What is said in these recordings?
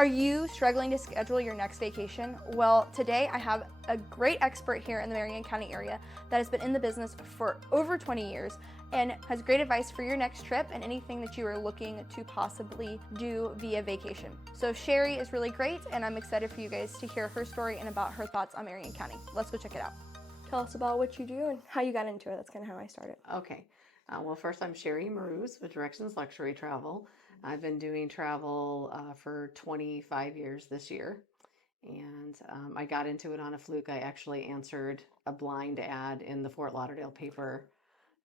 Are you struggling to schedule your next vacation? Well, today I have a great expert here in the Marion County area that has been in the business for over 20 years and has great advice for your next trip and anything that you are looking to possibly do via vacation. So Sheri is really great, and I'm excited for you guys to hear her story and about her thoughts on Marion County. Let's go check it out. Tell us about what you do and how you got into it. That's kind of how I started. Okay. Well, first, I'm Sheri Mruz with Directions Luxury Travel. I've been doing travel for 25 years this year, and I got into it on a fluke. I actually answered a blind ad in the Fort Lauderdale paper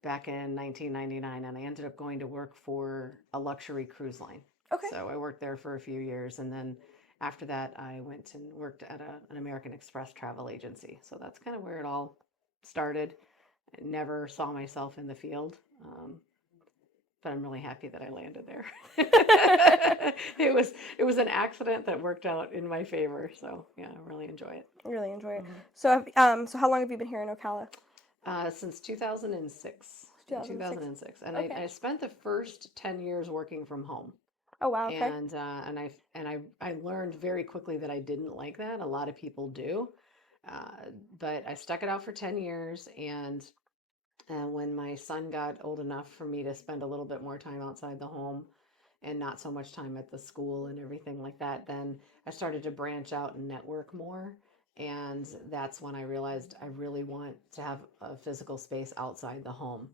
back in 1999, and I ended up going to work for a luxury cruise line. Okay. So I worked there for a few years, and then after that, I went and worked at an American Express travel agency. So that's kind of where it all started. I never saw myself in the field, but I'm really happy that I landed there. It was an accident that worked out in my favor. So yeah, I really enjoy it. I really enjoy it. Mm-hmm. So how long have you been here in Ocala? Since 2006. 2006, and Okay. I spent the first 10 years working from home. Oh wow. Okay. And I learned very quickly that I didn't like that. A lot of people do, but I stuck it out for 10 years, and when my son got old enough for me to spend a little bit more time outside the home and not so much time at the school and everything like that, then I started to branch out and network more. And that's when I realized I really want to have a physical space outside the home.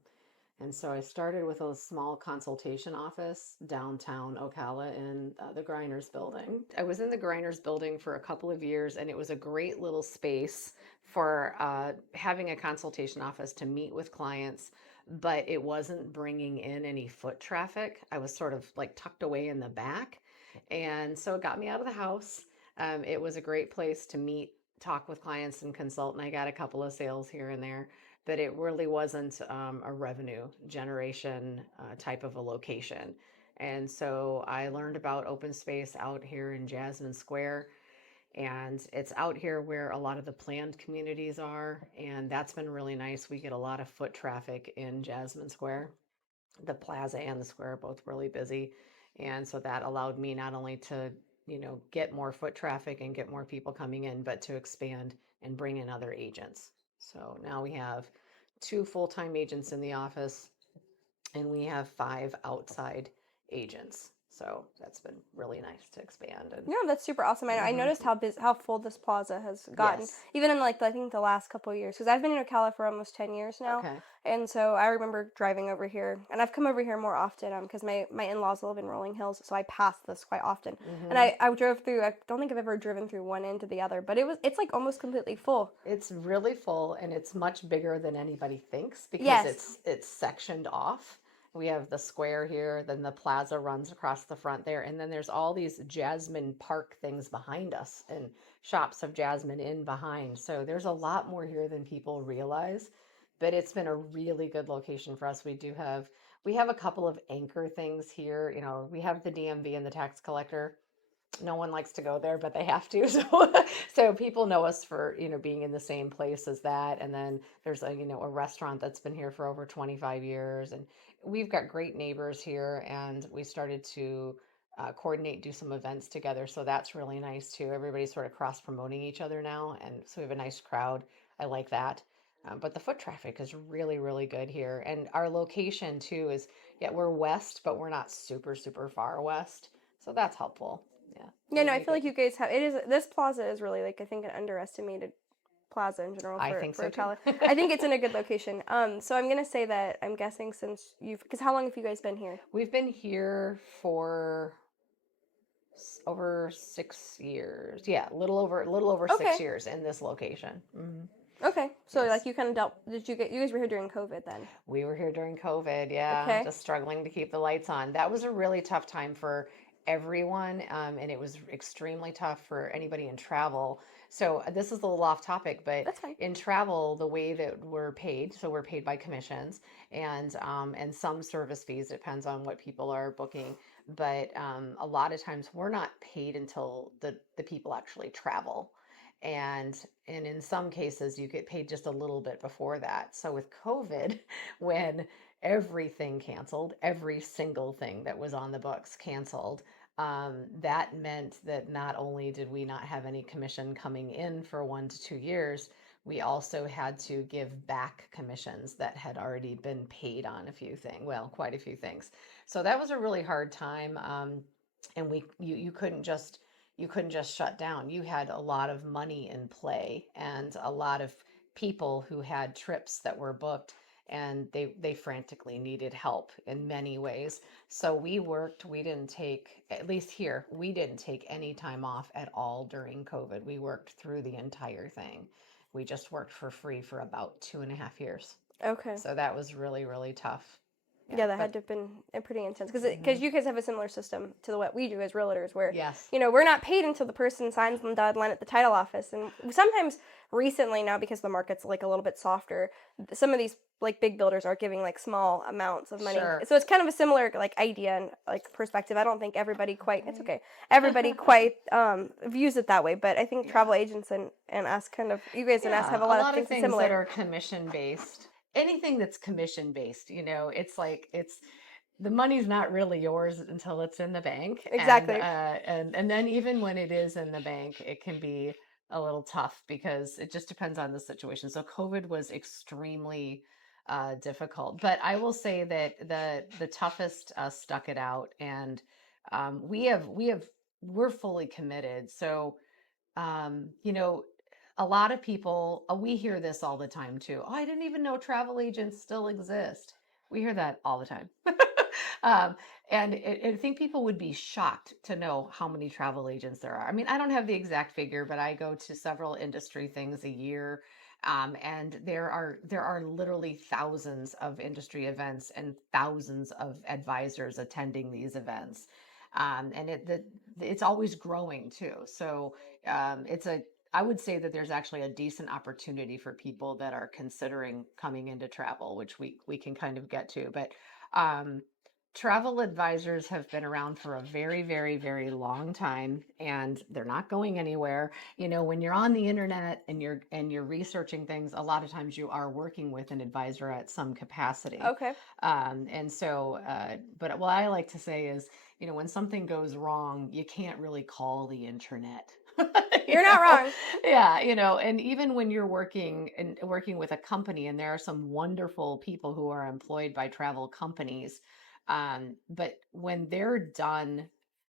And so I started with a small consultation office downtown Ocala in the Grinders building. I was in the Grinders building for a couple of years, and it was a great little space for having a consultation office to meet with clients, but it wasn't bringing in any foot traffic. I was sort of like tucked away in the back. And so it got me out of the house. It was a great place to meet, talk with clients, and consult. And I got a couple of sales here and there, but it really wasn't a revenue generation type of a location. And so I learned about open space out here in Jasmine Square, and it's out here where a lot of the planned communities are, and that's been really nice. We get a lot of foot traffic in Jasmine Square. The plaza and the square are both really busy, and so that allowed me not only to get more foot traffic and get more people coming in, but to expand and bring in other agents. So now we have 2 full-time agents in the office, and we have 5 outside agents. So that's been really nice to expand. And Yeah, that's super awesome. I noticed how full this plaza has gotten, yes. even in I think the last couple of years, because I've been in Ocala for almost 10 years now. Okay. And so I remember driving over here, and I've come over here more often because my in-laws live in Rolling Hills, so I pass this quite often. And I drove through. I don't think I've ever driven through one end to the other, but it's like almost completely full. It's really full, and it's much bigger than anybody thinks because Yes. it's sectioned off. We have the square here, then the plaza runs across the front there, and then there's all these Jasmine Park things behind us and shops of Jasmine in behind. So there's a lot more here than people realize, but it's been a really good location for us. We have a couple of anchor things here. We have the DMV and the tax collector. No one likes to go there, but they have to. So people know us for, being in the same place as that. And then there's a restaurant that's been here for over 25 years. And we've got great neighbors here, and we started to coordinate, do some events together. So that's really nice too. Everybody's sort of cross promoting each other now. And so we have a nice crowd. I like that. But the foot traffic is really, really good here. And our location too is, yeah, we're west, but we're not super, super far west. So that's helpful. Yeah. Yeah, no, I feel like you guys this plaza is really I think an underestimated plaza in general I think so too. Ocala. I think it's in a good location. So I'm gonna say that I'm guessing since because how long have you guys been here? We've been here for over 6 years. Yeah, a little over Okay. 6 years in this location. Mm-hmm. Okay, so Yes. you kind of dealt. You guys were here during COVID then? We were here during COVID, yeah, Okay. just struggling to keep the lights on. That was a really tough time for everyone, and it was extremely tough for anybody in travel. So this is a little off topic, but That's fine. in travel, the way that we're paid, so we're paid by commissions and some service fees. It depends on what people are booking, but a lot of times we're not paid until the people actually travel. And in some cases you get paid just a little bit before that. So with COVID, when everything canceled, every single thing that was on the books canceled, that meant that not only did we not have any commission coming in for 1 to 2 years, we also had to give back commissions that had already been paid on a few things, well, quite a few things. So that was a really hard time. And you couldn't just shut down. You had a lot of money in play and a lot of people who had trips that were booked, and they frantically needed help in many ways. So we didn't take, at least here, we didn't take any time off at all during COVID. We worked through the entire thing. We just worked for free for about 2.5 years. Okay. So that was really, really tough. Yeah, Yeah, that had but to have been pretty intense because you guys have a similar system to what we do as realtors, where yes, we're not paid until the person signs the dotted line at the title office, and sometimes recently now because the market's like a little bit softer, some of these like big builders are giving like small amounts of money, sure. so it's kind of a similar like idea and like perspective. I don't think everybody quite it's okay everybody quite views it that way, but I think travel agents and us kind of you guys and us have a Yeah, a lot of lot of things things similar. that are commission based. Anything that's commission based, it's like the money's not really yours until it's in the bank, and Exactly. and then even when it is in the bank, it can be a little tough because it just depends on the situation. So COVID was extremely difficult, but I will say that the toughest stuck it out, and we're fully committed. So you know, a lot of people, we hear this all the time too. Oh, I didn't even know travel agents still exist. We hear that all the time. um, and I think people would be shocked to know how many travel agents there are. I mean, I don't have the exact figure, but I go to several industry things a year. And there are literally thousands of industry events and thousands of advisors attending these events. And it's always growing too. So it's a I would say that there's actually a decent opportunity for people that are considering coming into travel, which we can kind of get to. But um, travel advisors have been around for a very, very, very long time, and they're not going anywhere. When you're on the internet and you're researching things, a lot of times you are working with an advisor at some capacity. Okay. And so, but what I like to say is, when something goes wrong, you can't really call the internet. you You're not know wrong. yeah, and even when you're working with a company, and there are some wonderful people who are employed by travel companies, but when they're done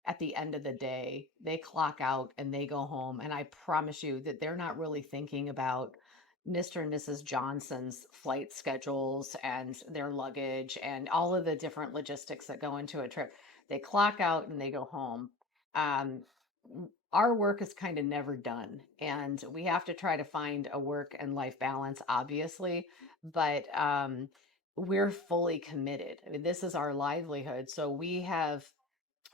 at the end of the day, they clock out and they go home, and I promise you that they're not really thinking about Mr. and Mrs. Johnson's flight schedules and their luggage and all of the different logistics that go into a trip. They clock out and they go home. Um, our work is kind of never done, and we have to try to find a work and life balance, obviously, but we're fully committed. I mean, this is our livelihood, so we have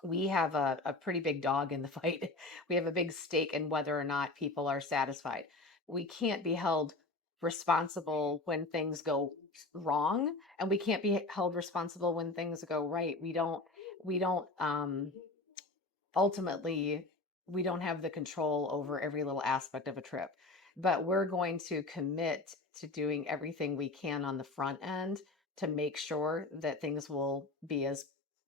a pretty big dog in the fight. We have a big stake in whether or not people are satisfied. We can't be held responsible when things go wrong, and we can't be held responsible when things go right. We don't ultimately, we don't have the control over every little aspect of a trip, but we're going to commit to doing everything we can on the front end to make sure that things will be as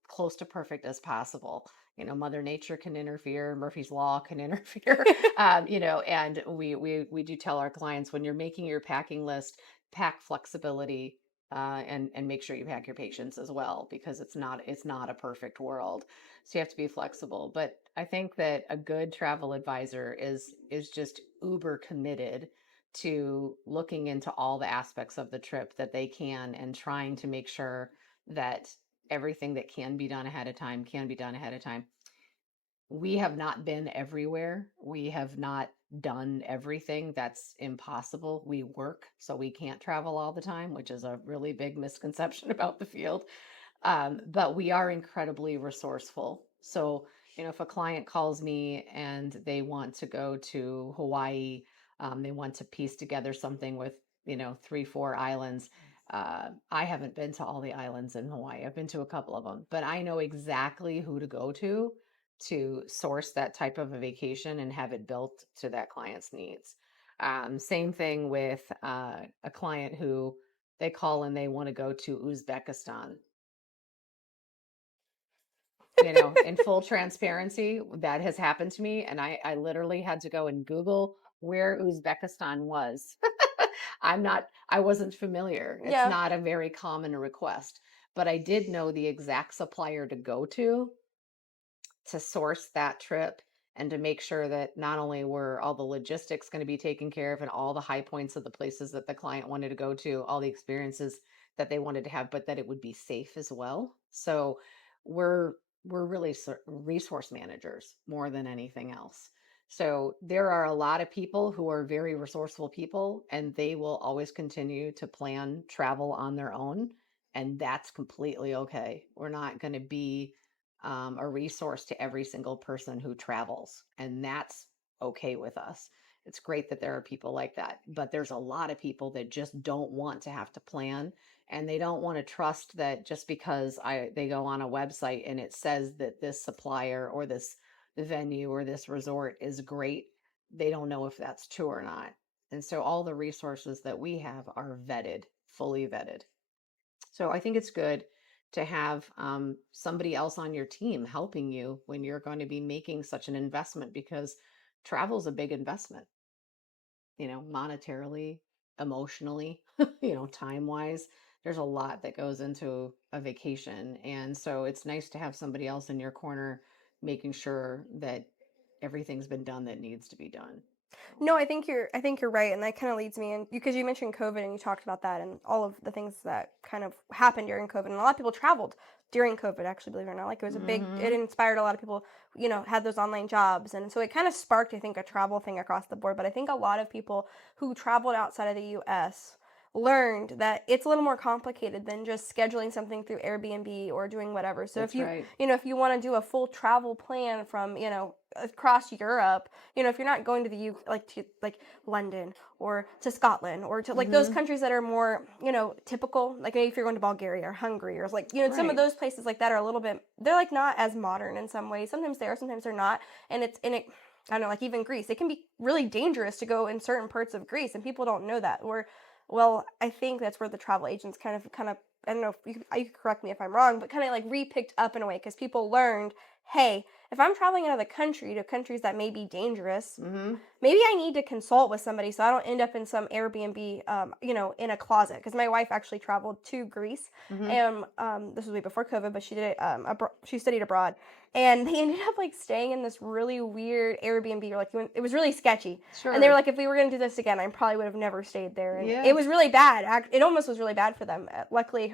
close to perfect as possible. Mother Nature can interfere, Murphy's Law can interfere, and we do tell our clients, when you're making your packing list, pack flexibility, and make sure you pack your patience as well, because it's not a perfect world. So you have to be flexible. But I think that a good travel advisor is just uber committed to looking into all the aspects of the trip that they can, and trying to make sure that everything that can be done ahead of time can be done ahead of time. We have not been everywhere. We have not done everything. That's impossible. We work, so we can't travel all the time, which is a really big misconception about the field. But we are incredibly resourceful. So, if a client calls me and they want to go to Hawaii, they want to piece together something with, 3, 4 islands. I haven't been to all the islands in Hawaii. I've been to a couple of them, but I know exactly who to go to source that type of a vacation and have it built to that client's needs. Same thing with a client who they call and they want to go to Uzbekistan. In full transparency, that has happened to me. And I literally had to go and Google where Uzbekistan was. I wasn't familiar. It's Yeah. not a very common request, but I did know the exact supplier to go to source that trip and to make sure that not only were all the logistics going to be taken care of and all the high points of the places that the client wanted to go to, all the experiences that they wanted to have, but that it would be safe as well. So we're we're really resource managers more than anything else. So there are a lot of people who are very resourceful people, and they will always continue to plan travel on their own, and that's completely okay. We're not going to be a resource to every single person who travels, and that's okay with us. It's great that there are people like that, but there's a lot of people that just don't want to have to plan, and they don't want to trust that just because they go on a website and it says that this supplier or this venue or this resort is great, they don't know if that's true or not. And so all the resources that we have are vetted, fully vetted. So I think it's good to have somebody else on your team helping you when you're going to be making such an investment, because travel is a big investment, monetarily, emotionally, time wise. There's a lot that goes into a vacation. And so it's nice to have somebody else in your corner making sure that everything's been done that needs to be done. So, No, I think you're right, and that kind of leads me in because you mentioned COVID and you talked about that and all of the things that kind of happened during COVID, and a lot of people traveled during COVID. Actually, believe it or not, like it hmm inspired a lot of people. Had those online jobs, and so it kind of sparked, I think, a travel thing across the board. But I think a lot of people who traveled outside of the U.S. learned that it's a little more complicated than just scheduling something through Airbnb or doing whatever. So if that's you right. if you want to do a full travel plan from across Europe, if you're not going to the U like to like London or to Scotland or to like those hmm countries that are more, typical, like maybe if you're going to Bulgaria or Hungary or like, some of Right. those places like that are a little bit they're like not as modern in some ways. Sometimes they are, sometimes they're not. And it I don't know, like even Greece, it can be really dangerous to go in certain parts of Greece and people don't know that. Or well, I think that's where the travel agents kind of I don't know if you could correct me if I'm wrong, but kind of like re-picked up in a way because people learned, hey, if I'm traveling out of the country to countries that may be dangerous, hmm maybe I need to consult with somebody so I don't end up in some Airbnb, in a closet. Because my wife actually traveled to Greece, hmm and this was way before COVID, but she did it. She studied abroad, and they ended up like staying in this really weird Airbnb. Or like it was really sketchy, and they were Sure. like, if we were gonna do this again, I probably would have never stayed there, and it Yeah. was really bad. It almost was really bad for them. Luckily,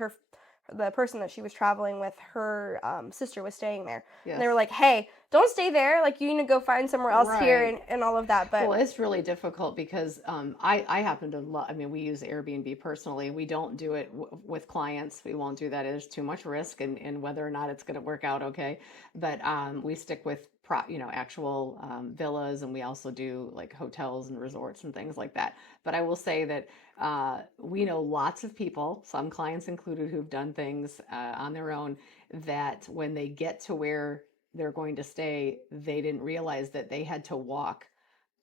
the person that she was traveling with, her sister was staying there, and they were Yes. like, hey, don't stay there. Like you need to go find somewhere else here Right. and all of that. Well, But it's really difficult because I happen to love, I mean, we use Airbnb personally. We don't do it with clients. We won't do that. There's too much risk and whether or not it's going to work out okay. But we stick with, actual villas, and we also do like hotels and resorts and things like that. But I will say that we know lots of people, some clients included, who've done things on their own that when they get to where they're going to stay, they didn't realize that they had to walk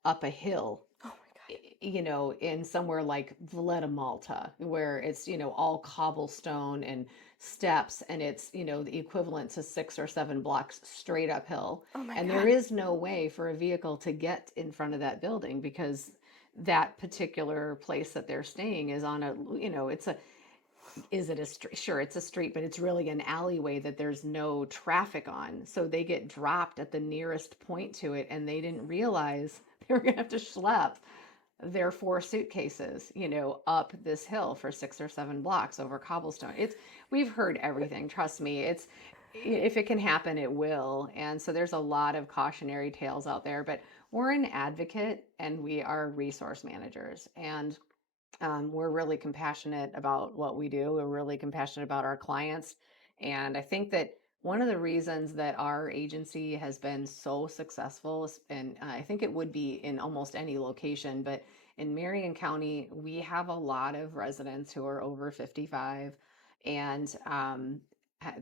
up a hill, oh my god, in somewhere like Valletta, Malta, where it's, all cobblestone and steps, and it's, the equivalent to 6 or 7 blocks straight uphill. oh my And there god. is no way for a vehicle to get in front of that building because that particular place that they're staying is on a, it's a, is it a street? Sure, it's a street, but it's really an alleyway that there's no traffic on. So they get dropped at the nearest point to it, and they didn't realize they were going to have to schlep their 4 suitcases, up this hill for 6 or 7 blocks over cobblestone. We've heard everything. Trust me. If it can happen, it will. And so there's a lot of cautionary tales out there, but we're an advocate and we are resource managers. And we're really compassionate about what we do. We're really compassionate about our clients. And I think that one of the reasons that our agency has been so successful, and I think it would be in almost any location, but in Marion County, we have a lot of residents who are over 55, and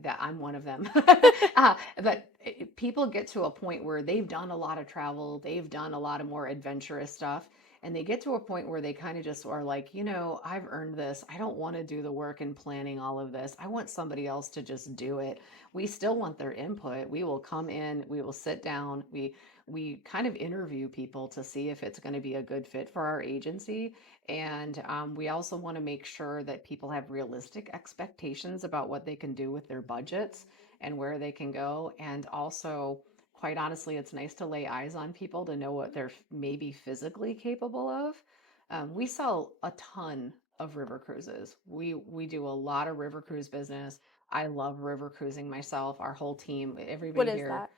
that I'm one of them. But people get to a point where they've done a lot of travel, they've done a lot of more adventurous stuff, and they get to a point where they kind of just are like, I've earned this. I don't want to do the work and planning all of this. I want somebody else to just do it. We still want their input. We will come in, we will sit down, we kind of interview people to see if it's going to be a good fit for our agency. And we also want to make sure that people have realistic expectations about what they can do with their budgets and where they can go. And also, quite honestly, it's nice to lay eyes on people to know what they're maybe physically capable of. We sell a ton of river cruises. We do a lot of river cruise business. I love river cruising myself. Our whole team, What everybody is here. that?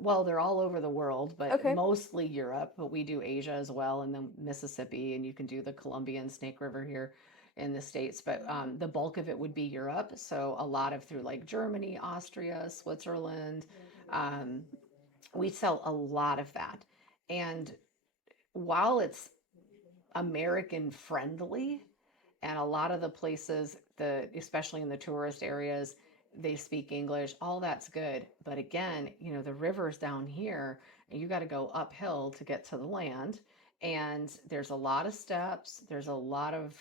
Well, they're all over the world, but Okay. mostly Europe. But we do Asia as well, and then Mississippi, and you can do the Colombian Snake River here in the States, but the bulk of it would be Europe. So a lot of through like Germany, Austria, Switzerland. Um, we sell a lot of that. And while it's American friendly, and a lot of the places, especially in the tourist areas, they speak English, all that's good. But again, the river's down here, and you got to go uphill to get to the land. And there's a lot of steps, there's a lot of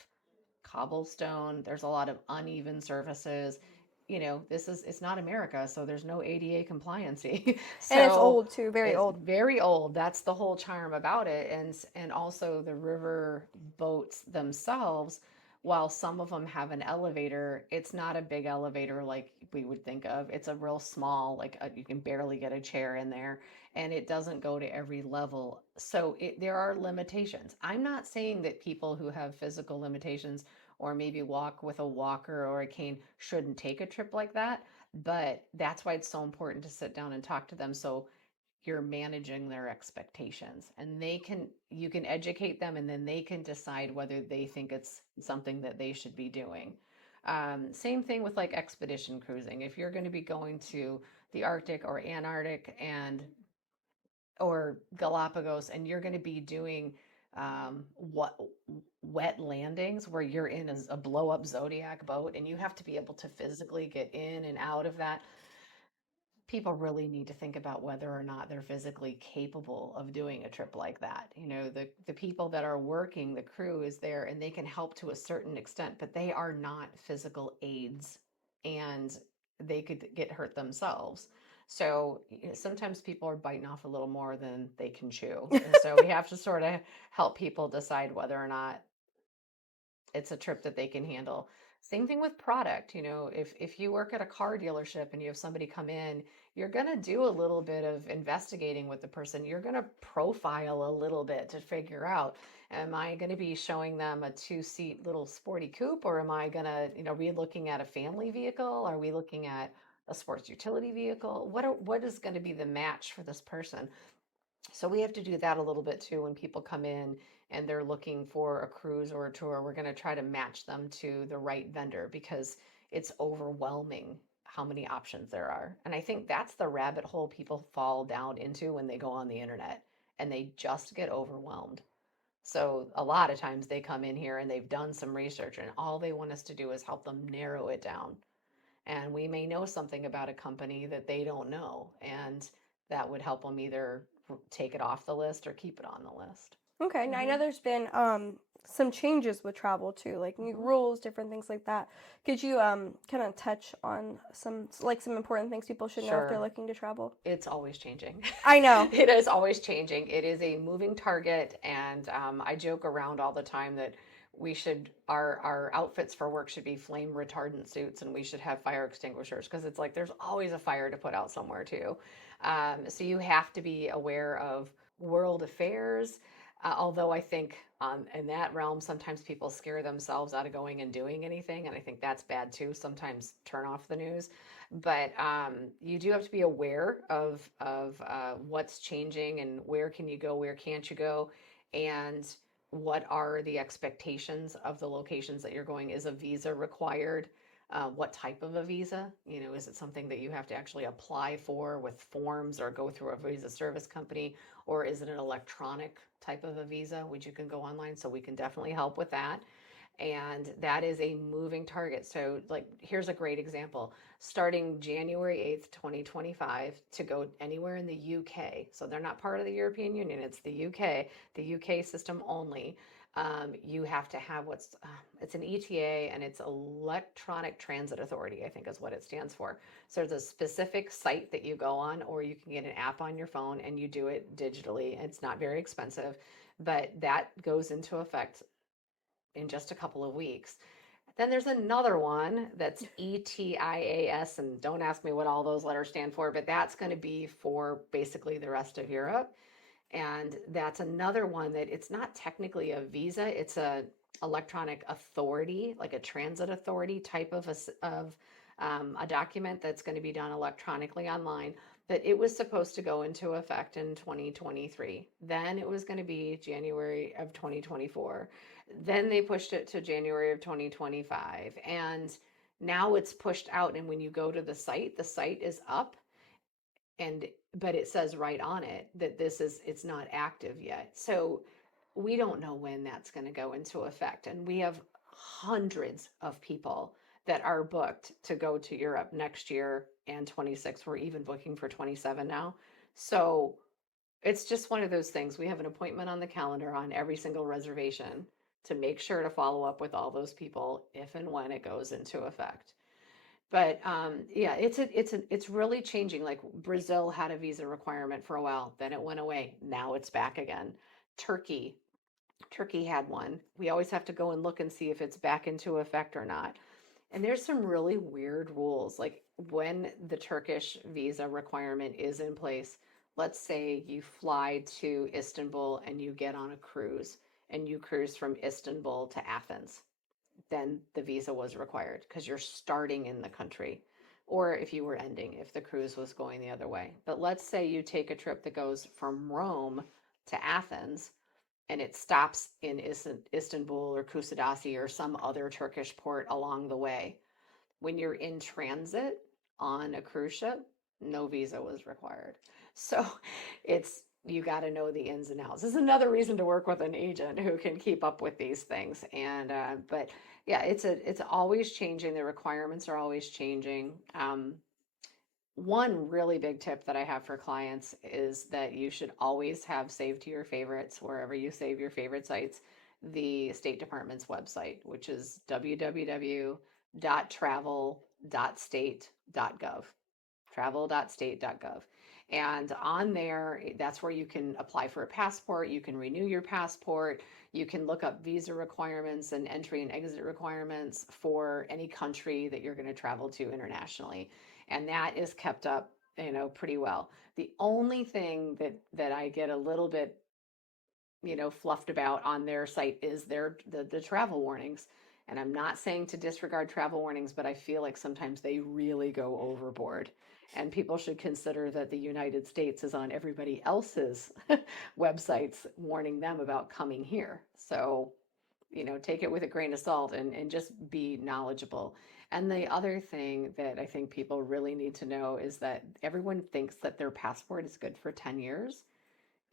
cobblestone, there's a lot of uneven surfaces. It's not America, so there's no ADA compliancy. And it's So old too, very it's old. very old. That's the whole charm about it. And also the river boats themselves, while some of them have an elevator, it's not a big elevator like we would think of. It's a real small, like you can barely get a chair in there, and it doesn't go to every level. So there are limitations. I'm not saying that people who have physical limitations or maybe walk with a walker or a cane shouldn't take a trip like that. But that's why it's so important to sit down and talk to them, so you're managing their expectations, and you can educate them, and then they can decide whether they think it's something that they should be doing. Same thing with like expedition cruising. If you're going to be going to the Arctic or Antarctic or Galapagos, and you're going to be doing what wet landings where you're in a blow up Zodiac boat, and you have to be able to physically get in and out of that. People really need to think about whether or not they're physically capable of doing a trip like that. The people that are working, the crew is there, and they can help to a certain extent, but they are not physical aids, and they could get hurt themselves. So sometimes people are biting off a little more than they can chew. And so we have to sort of help people decide whether or not it's a trip that they can handle. Same thing with product. If you work at a car dealership and you have somebody come in, you're going to do a little bit of investigating with the person. You're going to profile a little bit to figure out, am I going to be showing them a two-seat little sporty coupe, or am I going to, are we looking at a family vehicle? Are we looking at a sports utility vehicle? What is going to be the match for this person? So we have to do that a little bit too when people come in and they're looking for a cruise or a tour. We're going to try to match them to the right vendor, because it's overwhelming how many options there are. And I think that's the rabbit hole people fall down into when they go on the internet, and they just get overwhelmed. So a lot of times they come in here and they've done some research, and all they want us to do is help them narrow it down. And we may know something about a company that they don't know, and that would help them either take it off the list or keep it on the list. Okay, now I know there's been some changes with travel too, like new rules, different things like that. Could you kind of touch on some important things people should know if they're Sure. looking to travel? It's always changing. I know. It is always changing. It is a moving target, and I joke around all the time that our outfits for work should be flame retardant suits, and we should have fire extinguishers, because it's like there's always a fire to put out somewhere too. So you have to be aware of world affairs. Although I think in that realm, sometimes people scare themselves out of going and doing anything, and I think that's bad too. Sometimes turn off the news, but you do have to be aware of what's changing, and where can you go, where can't you go, and what are the expectations of the locations that you're going. Is a visa required? What type of a visa? Is it something that you have to actually apply for with forms or go through a visa service company, or is it an electronic type of a visa, which you can go online? So we can definitely help with that. And that is a moving target. So, like, here's a great example. Starting January 8th, 2025, to go anywhere in the UK. So, they're not part of the European Union, it's the UK system only. You have to have it's an ETA, and it's Electronic Transit Authority, I think is what it stands for. So, there's a specific site that you go on, or you can get an app on your phone and you do it digitally. It's not very expensive, but that goes into effect in just a couple of weeks. Then there's another one that's ETIAS, and don't ask me what all those letters stand for, but that's going to be for basically the rest of Europe. And that's another one that it's not technically a visa, it's a electronic authority, like a transit authority type of a document that's going to be done electronically online. But it was supposed to go into effect in 2023. Then it was going to be January of 2024. Then they pushed it to January of 2025. And now it's pushed out. And when you go to the site is up, and but it says right on it that it's not active yet. So we don't know when that's going to go into effect. And we have hundreds of people that are booked to go to Europe next year and 26. We're even booking for 27 now. So it's just one of those things. We have an appointment on the calendar on every single reservation to make sure to follow up with all those people if and when it goes into effect. But yeah, it's really changing. Like, Brazil had a visa requirement for a while, then it went away. Now it's back again. Turkey, Turkey had one. We always have to go and look and see if it's back into effect or not. And there's some really weird rules. Like, when the Turkish visa requirement is in place, let's say you fly to Istanbul and you get on a cruise and you cruise from Istanbul to Athens, then the visa was required because you're starting in the country. Or if you were ending, if the cruise was going the other way. But let's say you take a trip that goes from Rome to Athens and it stops in Istanbul or Kusadasi or some other Turkish port along the way. When you're in transit on a cruise ship, no visa was required. So you got to know the ins and outs. This is another reason to work with an agent who can keep up with these things. And but yeah, it's always changing. The requirements are always changing. One really big tip that I have for clients is that you should always have saved to your favorites, wherever you save your favorite sites, the State Department's website, which is www.travel.state.gov. Travel.state.gov. And on there, that's where you can apply for a passport, you can renew your passport, you can look up visa requirements and entry and exit requirements for any country that you're going to travel to internationally. And that is kept up, pretty well. The only thing that I get a little bit, fluffed about on their site is the travel warnings. And I'm not saying to disregard travel warnings, but I feel like sometimes they really go overboard. And people should consider that the United States is on everybody else's websites warning them about coming here. So, take it with a grain of salt and just be knowledgeable. And the other thing that I think people really need to know is that everyone thinks that their passport is good for 10 years.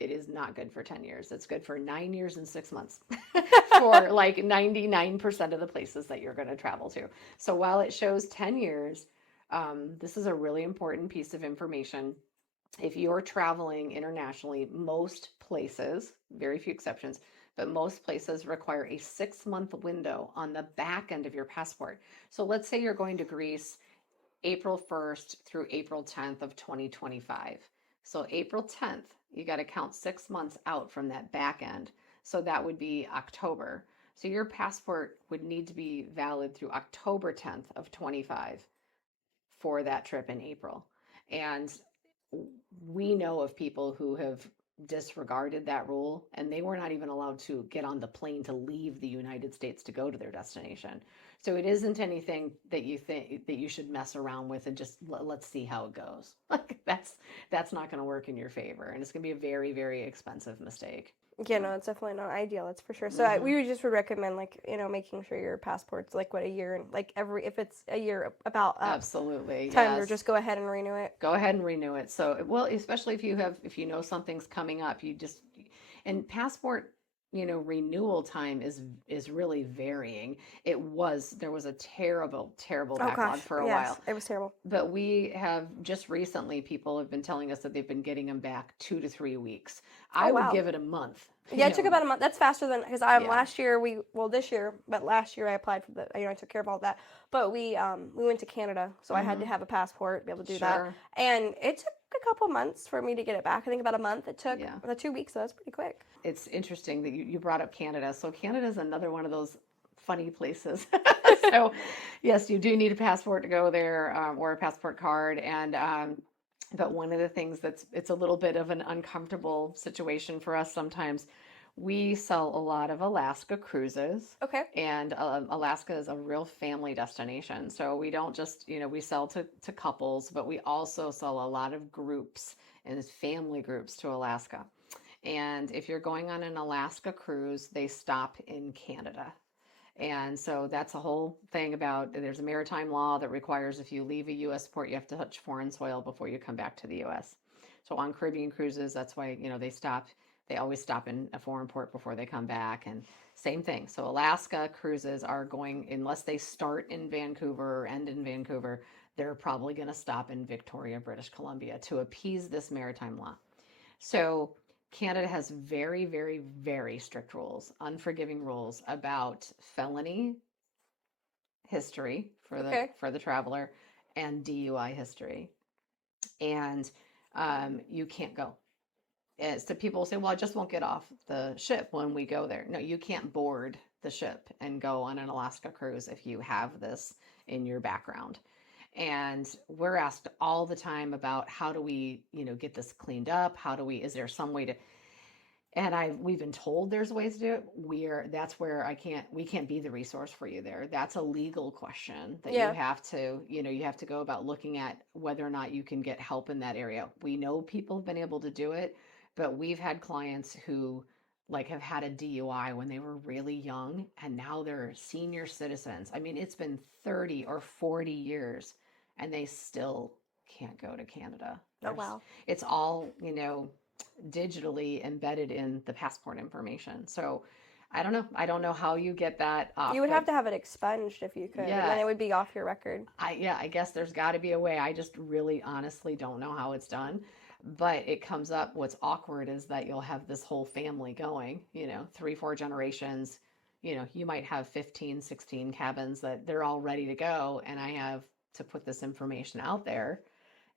It is not good for 10 years. It's good for 9 years and 6 months for like 99% of the places that you're going to travel to. So while it shows 10 years, this is a really important piece of information. If you're traveling internationally, most places, very few exceptions, but most places require a 6-month window on the back end of your passport. So let's say you're going to Greece April 1st through April 10th of 2025. So April 10th, you got to count 6 months out from that back end. So that would be October. So your passport would need to be valid through October 10th of 25 for that trip in April. And we know of people who have disregarded that rule, and they were not even allowed to get on the plane to leave the United States to go to their destination. So it isn't anything that you think that you should mess around with and just let's see how it goes. Like, that's not going to work in your favor, and it's going to be a very, very expensive mistake. Yeah, no, it's definitely not ideal. That's for sure. So we would just recommend, like, making sure your passport's like a year, and like if it's a year about absolutely time, yes. or just go ahead and renew it. Go ahead and renew it. So, well, especially if you know something's coming up, and passport renewal time is really varying. There was a terrible Oh backlog gosh, for a yes, while. it was terrible. But we have just recently, people have been telling us that they've been getting them back 2 to 3 weeks. Oh I would wow. give it a month. Yeah, it took about a month. That's faster than because Yeah. last year this year, but last year I applied for I took care of all that. But we went to Canada, so I had to have a passport to be able to do that, Sure. and it took a couple months for me to get it back. I think about a month. It took Yeah. the 2 weeks, so that's pretty quick. It's interesting that you brought up Canada. So Canada is another one of those funny places. So yes, you do need a passport to go there, or a passport card. And but one of the things it's a little bit of an uncomfortable situation for us sometimes. We sell a lot of Alaska cruises. Okay. And Alaska is a real family destination. So we don't just, we sell to couples, but we also sell a lot of groups and family groups to Alaska. And if you're going on an Alaska cruise, they stop in Canada. And so that's a whole thing about there's a maritime law that requires if you leave a U.S. port, you have to touch foreign soil before you come back to the U.S. So on Caribbean cruises, that's why, they always stop in a foreign port before they come back. And same thing. So Alaska cruises are going, unless they start in Vancouver or end in Vancouver, they're probably going to stop in Victoria, British Columbia to appease this maritime law. So Canada has very, very, very strict rules, unforgiving rules about felony history for the traveler and DUI history. And you can't go. So people say, well, I just won't get off the ship when we go there. No, you can't board the ship and go on an Alaska cruise if you have this in your background. And we're asked all the time about how do we, get this cleaned up? Is there some way to, and we've been told there's ways to do it. That's where we can't be the resource for you there. That's a legal question that you have to go about looking at whether or not you can get help in that area. We know people have been able to do it, but we've had clients who have had a DUI when they were really young and now they're senior citizens. I mean, it's been 30 or 40 years and they still can't go to Canada. Oh wow. It's all, digitally embedded in the passport information. So I don't know how you get that off. You would have to have it expunged if you could, and then it would be off your record. I guess there's got to be a way. I just really honestly don't know how it's done. But it comes up, what's awkward is that you'll have this whole family going, 3-4 generations, you might have 15, 16 cabins that they're all ready to go. And I have to put this information out there.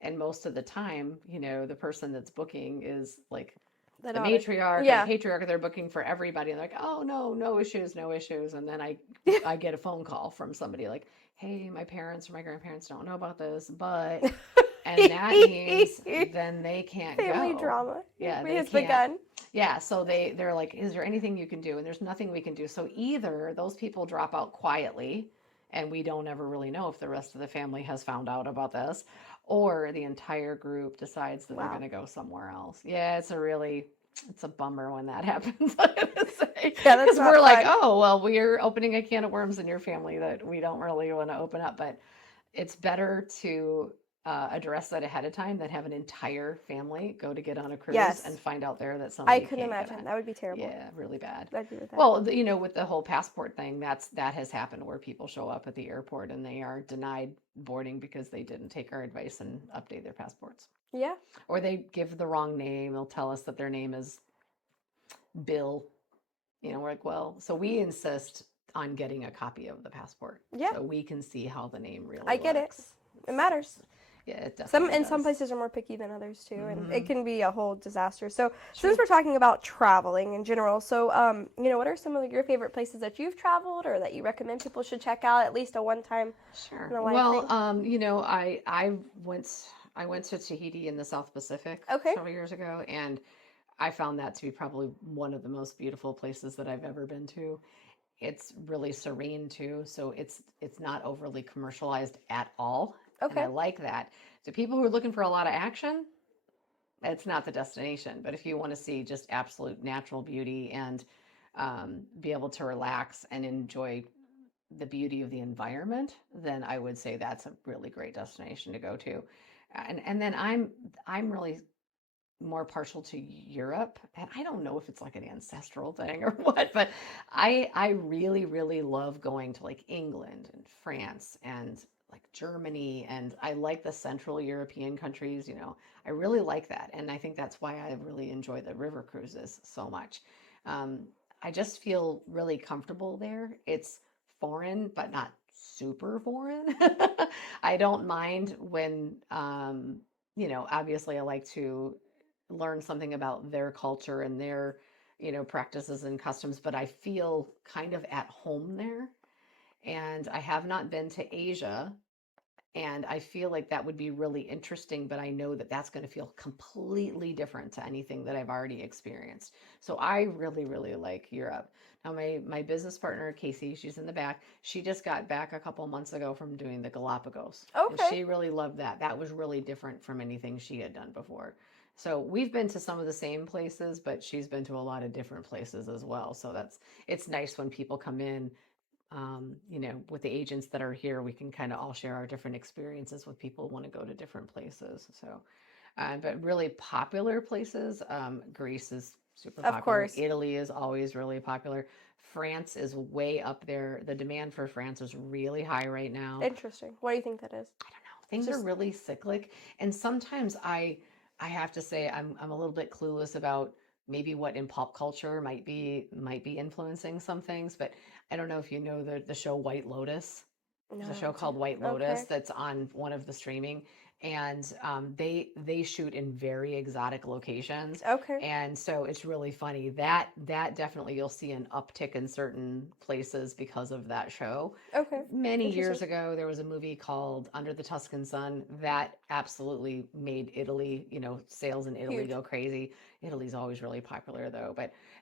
And most of the time, the person that's booking is like the matriarch or the patriarch. They're booking for everybody. And they're like, oh, no issues. And then I get a phone call from somebody like, hey, my parents or my grandparents don't know about this, but, and that means then they can't Family go. drama. Yeah, they can't. Begun. Yeah, so they're like, is there anything you can do? And there's nothing we can do. So either those people drop out quietly and we don't ever really know if the rest of the family has found out about this, or the entire group decides that they're going to go somewhere else. Yeah, it's a bummer when that happens. Yeah, that's we're like, oh, well, we're opening a can of worms in your family that we don't really want to open up. But it's better to address that ahead of time than have an entire family go to get on a cruise and find out there that somebody I couldn't imagine. That would be terrible. Yeah, really bad. I'd be with that. Well, with the whole passport thing, that has happened where people show up at the airport and they are denied boarding because they didn't take our advice and update their passports. Yeah. Or they give the wrong name. They'll tell us that their name is Bill. We're like, well, so we insist on getting a copy of the passport. Yeah. So we can see how the name really I get looks. It matters. Yeah, it definitely does. Some places are more picky than others too, and it can be a whole disaster. So since we're talking about traveling in general, so what are some of your favorite places that you've traveled or that you recommend people should check out at least a one-time? Sure. In a life Well, I went to Tahiti in the South Pacific several years ago, and I found that to be probably one of the most beautiful places that I've ever been to. It's really serene too, so it's not overly commercialized at all. Okay. And I like that. So people who are looking for a lot of action, it's not the destination. But if you want to see just absolute natural beauty and be able to relax and enjoy the beauty of the environment, then I would say that's a really great destination to go to. And then I'm really more partial to Europe, and I don't know if it's like an ancestral thing or what, but I really really love going to like England and France and like Germany, and I like the Central European countries, I really like that, and I think that's why I really enjoy the river cruises so much. Um, I just feel really comfortable there. It's foreign, but not super foreign. I don't mind when, obviously I like to learn something about their culture and their, practices and customs, but I feel kind of at home there. And I have not been to Asia, and I feel like that would be really interesting, but I know that that's going to feel completely different to anything that I've already experienced. So I really, really like Europe. Now, my business partner, Casey, she's in the back. She just got back a couple months ago from doing the Galapagos. And Okay. she really loved that. That was really different from anything she had done before. So we've been to some of the same places, but she's been to a lot of different places as well. So it's nice when people come in, with the agents that are here, we can kind of all share our different experiences with people who want to go to different places. So, but really popular places, Greece is super Of popular. course. Italy is always really popular. France is way up there. The demand for France is really high right now. Interesting. What do you think that is? I don't know. Things are Just really cyclic, and sometimes I have to say I'm a little bit clueless about maybe what in pop culture might be influencing some things, but I don't know if you know the show White Lotus. There's a no. show called White Lotus Okay. that's on one of the streaming, and they shoot in very exotic locations, Okay. and so it's really funny. That definitely you'll see an uptick in certain places because of that show. Okay. Many Interesting. years ago, there was a movie called Under the Tuscan Sun that absolutely made Italy, sales in Italy Huge. go crazy. Italy's always really popular though,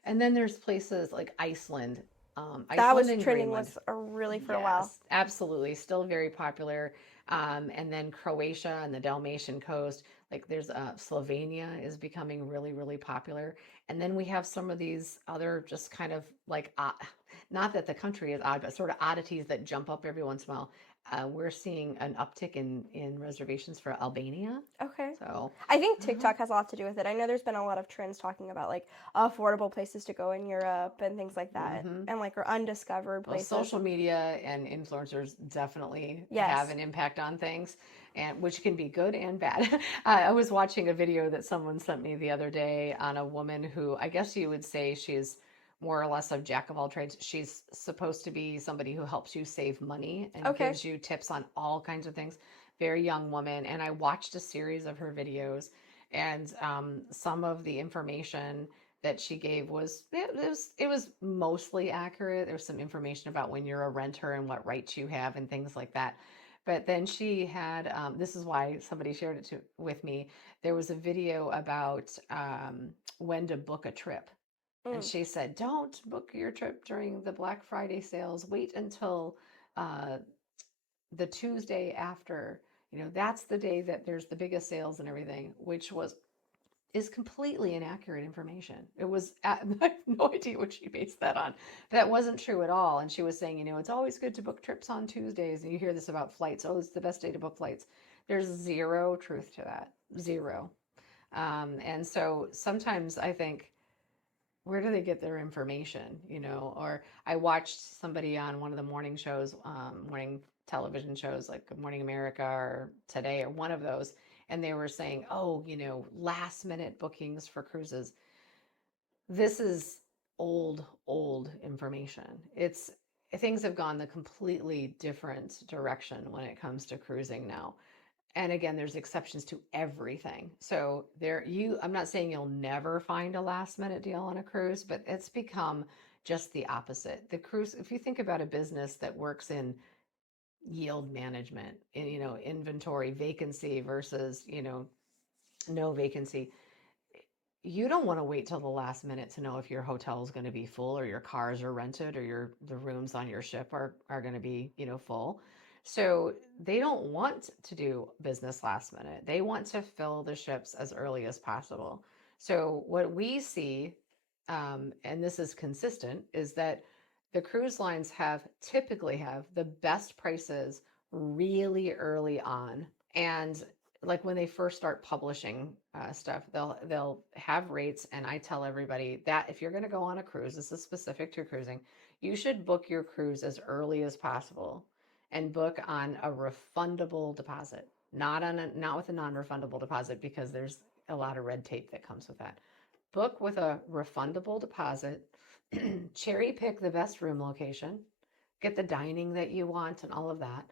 and then there's places like Iceland, That Iceland was and trending Greenland. lists are really for a while. Yes, absolutely. Still very popular. And then Croatia and the Dalmatian coast, like there's Slovenia is becoming really, really popular. And then we have some of these other just kind of like, not that the country is odd, but sort of oddities that jump up every once in a while. We're seeing an uptick in reservations for Albania. Okay. So, I think uh TikTok has a lot to do with it. I know there's been a lot of trends talking about like affordable places to go in Europe and things like that, hmm and like or undiscovered Well, places. social media and influencers definitely have Yes. an impact on things, and which can be good and bad. I was watching a video that someone sent me the other day on a woman who I guess you would say she's more or less a jack of all trades. She's supposed to be somebody who helps you save money and Okay. gives you tips on all kinds of things. Very young woman, and I watched a series of her videos, and some of the information that she gave was mostly accurate. There was some information about when you're a renter and what rights you have and things like that. But then she had this is why somebody shared it with me. There was a video about when to book a trip, and Mm. she said, "Don't book your trip during the Black Friday sales. Wait until uh, the Tuesday after. That's the day that there's the biggest sales and everything," which is completely inaccurate information. It was, I have no idea what she based that on. That wasn't true at all. And she was saying, it's always good to book trips on Tuesdays. And you hear this about flights. Oh, it's the best day to book flights. There's zero truth to that. Zero. And so sometimes I think, where do they get their information? Or I watched somebody on one of the morning shows, morning television shows like Good Morning America or Today or one of those, and they were saying, oh, last minute bookings for cruises. This is old information. It's Things have gone the completely different direction when it comes to cruising now. And again, there's exceptions to everything. So I'm not saying you'll never find a last minute deal on a cruise, but it's become just the opposite. The cruise, if you think about a business that works in yield management, in, inventory vacancy versus, no vacancy, you don't want to wait till the last minute to know if your hotel is going to be full or your cars are rented or the rooms on your ship are going to be, full. So they don't want to do business last minute. They want to fill the ships as early as possible. So what we see, and this is consistent, is that the cruise lines typically have the best prices really early on. And like when they first start publishing stuff, they'll have rates, and I tell everybody that if you're going to go on a cruise, this is specific to cruising, you should book your cruise as early as possible, and book on a refundable deposit, not with a non-refundable deposit, because there's a lot of red tape that comes with that. Book with a refundable deposit, cherry pick the best room location, get the dining that you want and all of that.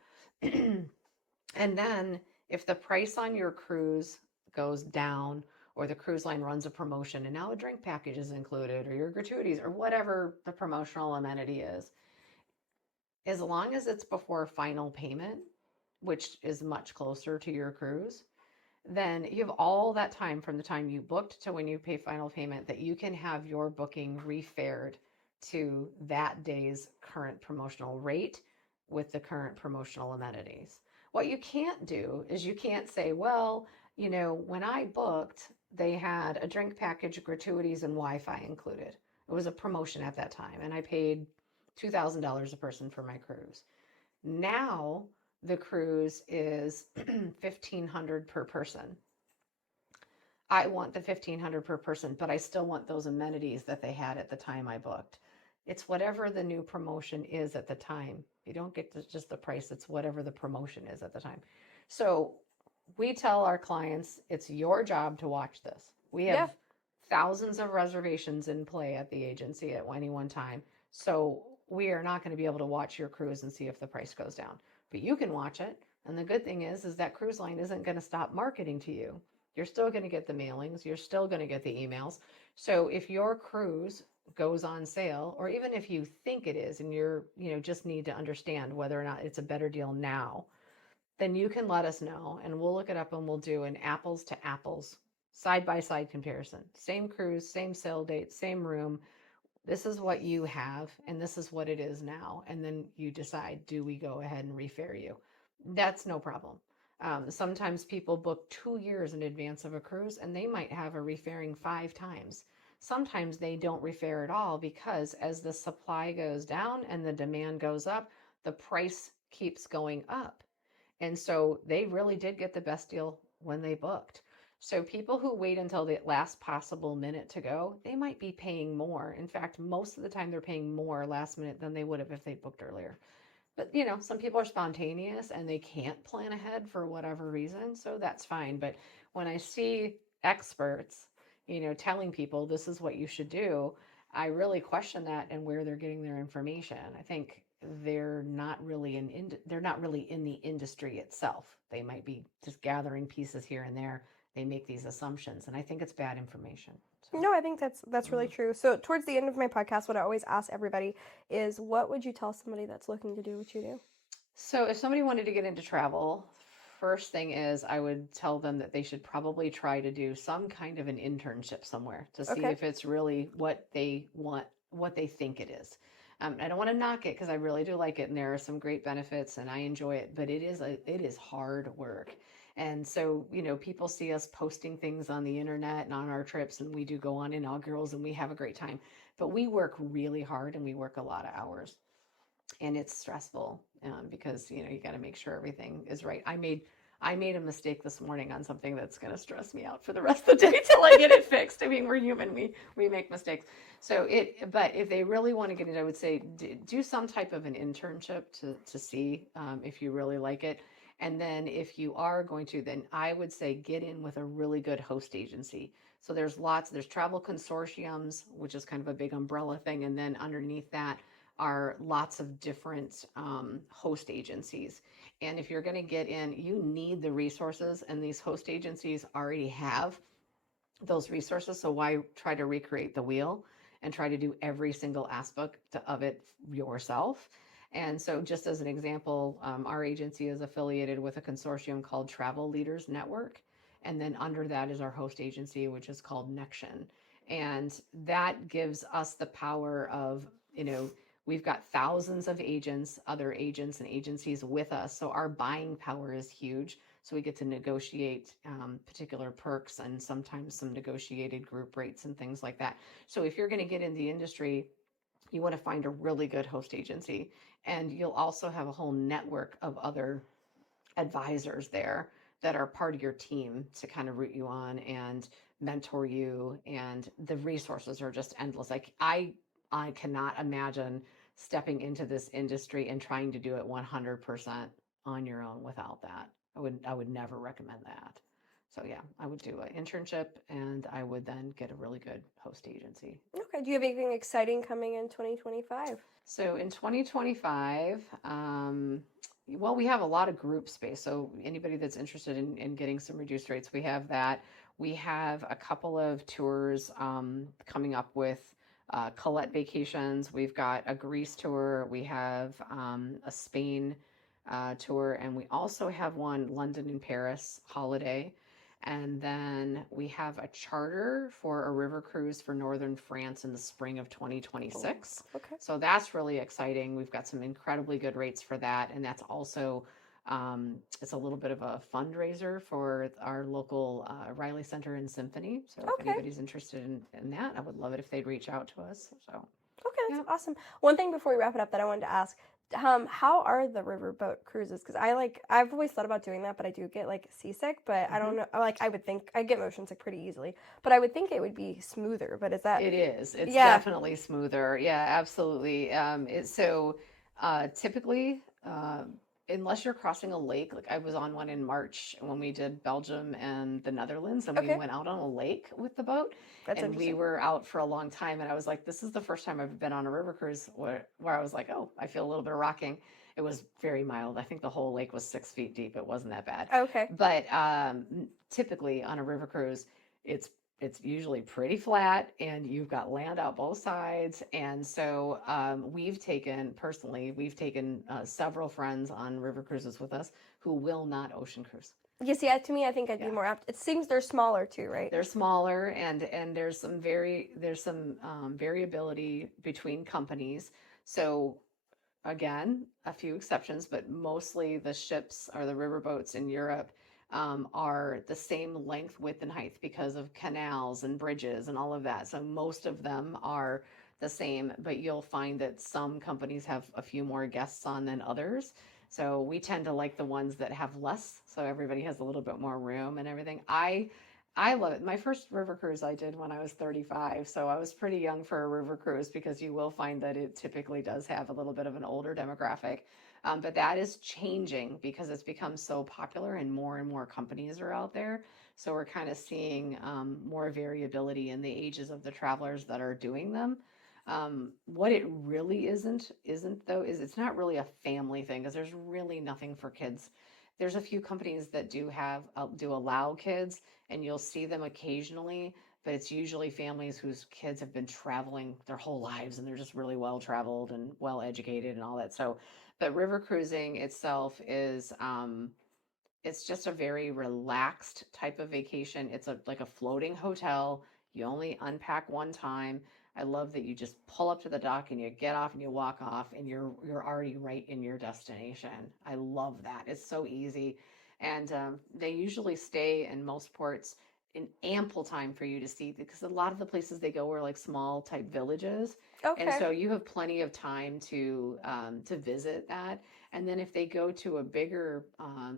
And then if the price on your cruise goes down, or the cruise line runs a promotion and now a drink package is included, or your gratuities, or whatever the promotional amenity is, as long as it's before final payment, which is much closer to your cruise, then you have all that time from the time you booked to when you pay final payment that you can have your booking refared to that day's current promotional rate with the current promotional amenities. What you can't do is you can't say, well, when I booked, they had a drink package, gratuities, and Wi-Fi included. It was a promotion at that time, and I paid $2,000 a person for my cruise. Now the cruise is $1,500 per person. I want the $1,500 per person, but I still want those amenities that they had at the time I booked. It's whatever the new promotion is at the time. You don't get just the price, it's whatever the promotion is at the time. So we tell our clients, it's your job to watch this. We have thousands of reservations in play at the agency at any one time. So we are not going to be able to watch your cruise and see if the price goes down. But you can watch it. And the good thing is that cruise line isn't going to stop marketing to you. You're still going to get the mailings. You're still going to get the emails. So if your cruise goes on sale, or even if you think it is, and just need to understand whether or not it's a better deal now, then you can let us know, and we'll look it up, and we'll do an apples to apples side-by-side comparison. Same cruise, same sail date, same room. This is what you have, and this is what it is now. And then you decide, do we go ahead and refare you? That's no problem. Sometimes people book 2 years in advance of a cruise, and they might have a refaring 5 times. Sometimes they don't refare at all, because as the supply goes down and the demand goes up, the price keeps going up. And so they really did get the best deal when they booked. So people who wait until the last possible minute to go, they might be paying more. In fact, most of the time they're paying more last minute than they would have if they booked earlier. But some people are spontaneous and they can't plan ahead for whatever reason, so that's fine. But when I see experts, telling people this is what you should do, I really question that and where they're getting their information. I think they're not really in the industry itself. They might be just gathering pieces here and there. They make these assumptions, and I think it's bad information. So. No, I think that's really true. So towards the end of my podcast, what I always ask everybody is, what would you tell somebody that's looking to do what you do? So if somebody wanted to get into travel, first thing is I would tell them that they should probably try to do some kind of an internship somewhere to see if it's really what they want, what they think it is. I don't want to knock it, because I really do like it, and there are some great benefits, and I enjoy it, but it is hard work. And so, people see us posting things on the internet and on our trips, and we do go on inaugurals and we have a great time, but we work really hard and we work a lot of hours, and it's stressful, because, you got to make sure everything is right. I made a mistake this morning on something that's going to stress me out for the rest of the day till I get it fixed. I mean, we're human. We make mistakes. But if they really want to get it, I would say do some type of an internship to see if you really like it. And then if you are going to, then I would say get in with a really good host agency. So there's travel consortiums, which is kind of a big umbrella thing. And then underneath that are lots of different host agencies. And if you're going to get in, you need the resources, and these host agencies already have those resources. So why try to recreate the wheel and try to do every single aspect of it yourself? And so just as an example, our agency is affiliated with a consortium called Travel Leaders Network. And then under that is our host agency, which is called Nexion. And that gives us the power of, we've got thousands of agents, other agents and agencies with us. So our buying power is huge. So we get to negotiate particular perks and sometimes some negotiated group rates and things like that. So if you're going to get in the industry, you want to find a really good host agency. And you'll also have a whole network of other advisors there. that are part of your team to kind of root you on and mentor you, and the resources are just endless. Like I cannot imagine stepping into this industry and trying to do it 100% on your own without that. I would never recommend that. So yeah, I would do an internship and I would then get a really good host agency. Okay. Do you have anything exciting coming in 2025? So in 2025, well, we have a lot of group space. So anybody that's interested in getting some reduced rates, we have that. We have a couple of tours coming up with Colette Vacations. We've got a Greece tour. We have a Spain tour. And we also have one London and Paris holiday. And then we have a charter for a river cruise for northern France in the spring of 2026. Oh, okay. So that's really exciting. We've got some incredibly good rates for that. And that's also, it's a little bit of a fundraiser for our local Riley Center and Symphony. So if Okay. anybody's interested in that, I would love it if they'd reach out to us. So Okay, that's yeah. awesome. One thing before we wrap it up that I wanted to ask, how are the riverboat cruises? Because I've always thought about doing that, but I do get like seasick. But I don't know, like I would think I get motion sick pretty easily, but I would think it would be smoother. But is that? It is. It's Yeah. definitely smoother. Yeah, absolutely. Typically, unless you're crossing a lake, like I was on one in March when we did Belgium and the Netherlands, and we Okay. went out on a lake with the boat, That's and we interesting. were out for a long time. And I was like, this is the first time I've been on a river cruise where I was like, oh, I feel a little bit of rocking. It was very mild. I think the whole lake was 6 feet deep. It wasn't that bad. Okay. But typically on a river cruise, it's it's usually pretty flat and you've got land out both sides. And so we've taken several friends on river cruises with us who will not ocean cruise. You see, to me, I think I'd be Yeah. more apt. It seems they're smaller too, right? They're smaller, and there's some variability between companies. So again, a few exceptions, but mostly the ships or the riverboats in Europe are the same length, width, and height because of canals and bridges and all of that. So most of them are the same, but you'll find that some companies have a few more guests on than others. So we tend to like the ones that have less, so everybody has a little bit more room and everything. I love it. My first river cruise I did when I was 35, so I was pretty young for a river cruise because you will find that it typically does have a little bit of an older demographic. But that is changing because it's become so popular and more companies are out there. So we're kind of seeing more variability in the ages of the travelers that are doing them. What it really isn't though, is it's not really a family thing because there's really nothing for kids. There's a few companies that do allow kids, and you'll see them occasionally, but it's usually families whose kids have been traveling their whole lives and they're just really well traveled and well educated and all that. So, but river cruising itself is it's just a very relaxed type of vacation. It's like a floating hotel. You only unpack one time. I love that you just pull up to the dock and you get off and you walk off and you're already right in your destination. I love that. It's so easy. And they usually stay in most ports in ample time for you to see, because a lot of the places they go are like small type villages. And Okay. so you have plenty of time to visit that. And then if they go to a bigger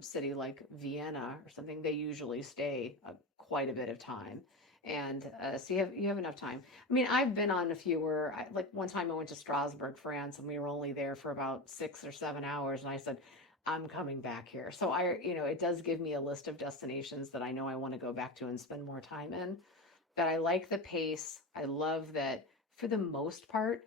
city like Vienna or something, they usually stay quite a bit of time. And so you have enough time. I mean, I've been on a few where, like one time I went to Strasbourg, France, and we were only there for about 6 or 7 hours, and I said, I'm coming back here. So it does give me a list of destinations that I know I want to go back to and spend more time in. But I like the pace. I love that for the most part,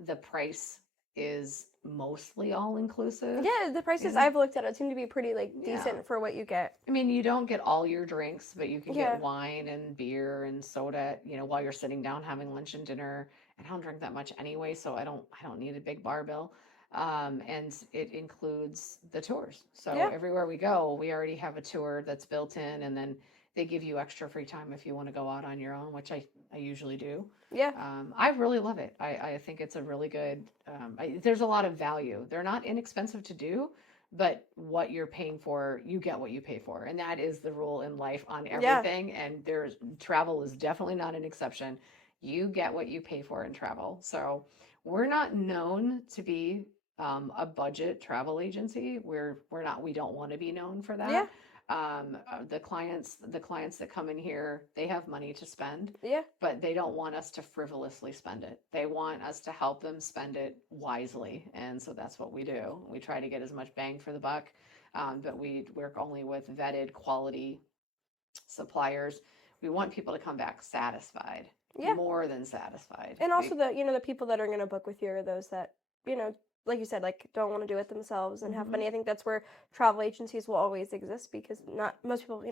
the price is mostly all inclusive. Yeah, the prices Yeah. I've looked at it seem to be pretty like Yeah. decent for what you get. I mean, you don't get all your drinks, but you can Yeah. get wine and beer and soda, while you're sitting down having lunch and dinner. And I don't drink that much anyway, so I don't need a big bar bill. And it includes the tours. So Yeah. everywhere we go, we already have a tour that's built in, and then they give you extra free time if you want to go out on your own, which I usually do. Yeah. I really love it. I think it's a really good, there's a lot of value. They're not inexpensive to do, but what you're paying for, you get what you pay for. And that is the rule in life on Yeah. everything. And travel is definitely not an exception. You get what you pay for in travel. So we're not known to be a budget travel agency. We don't want to be known for that. Yeah. The clients that come in here, they have money to spend, Yeah. but they don't want us to frivolously spend it. They want us to help them spend it wisely. And so that's what we do. We try to get as much bang for the buck, but we work only with vetted quality suppliers. We want people to come back satisfied, Yeah. more than satisfied. And also the people that are going to book with you are those that, like you said, like don't want to do it themselves and have money. I think that's where travel agencies will always exist, because not most people,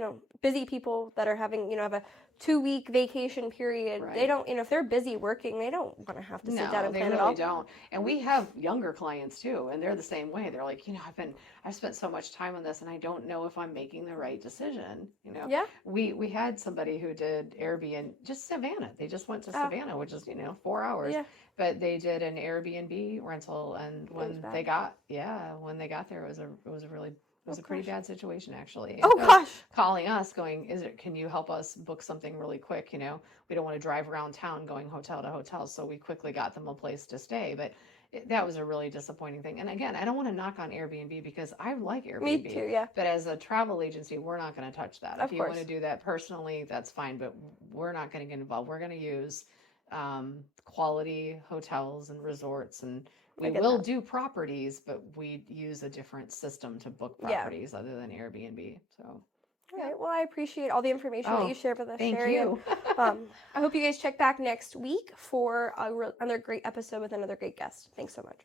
busy people that are having, have a 2-week vacation period. They Right. don't, if they're busy working, they don't want to have to sit down and they plan it really all. don't. And we have younger clients too, and they're the same way. They're like, I've spent so much time on this, and I don't know if I'm making the right decision. Yeah. We had somebody who did Airbnb, just Savannah. They just went to Savannah, which is 4 hours. Yeah. But they did an Airbnb rental, and was when bad. they got there, it was a pretty bad situation, actually. And Oh so gosh. calling us going, can you help us book something really quick? We don't want to drive around town going hotel to hotel. So we quickly got them a place to stay. But that was a really disappointing thing. And again, I don't want to knock on Airbnb, because I like Airbnb. Me too. Yeah. But as a travel agency, we're not going to touch that. Of If you want course. to do that personally, that's fine. But we're not going to get involved. We're going to use quality hotels and resorts, and we get will that. do properties, but we use a different system to book Yeah. properties other than Airbnb. So All right. Well, I appreciate all the information that Oh, you shared with us, thank Sheri. you. And, I hope you guys check back next week for another great episode with another great guest. Thanks so much.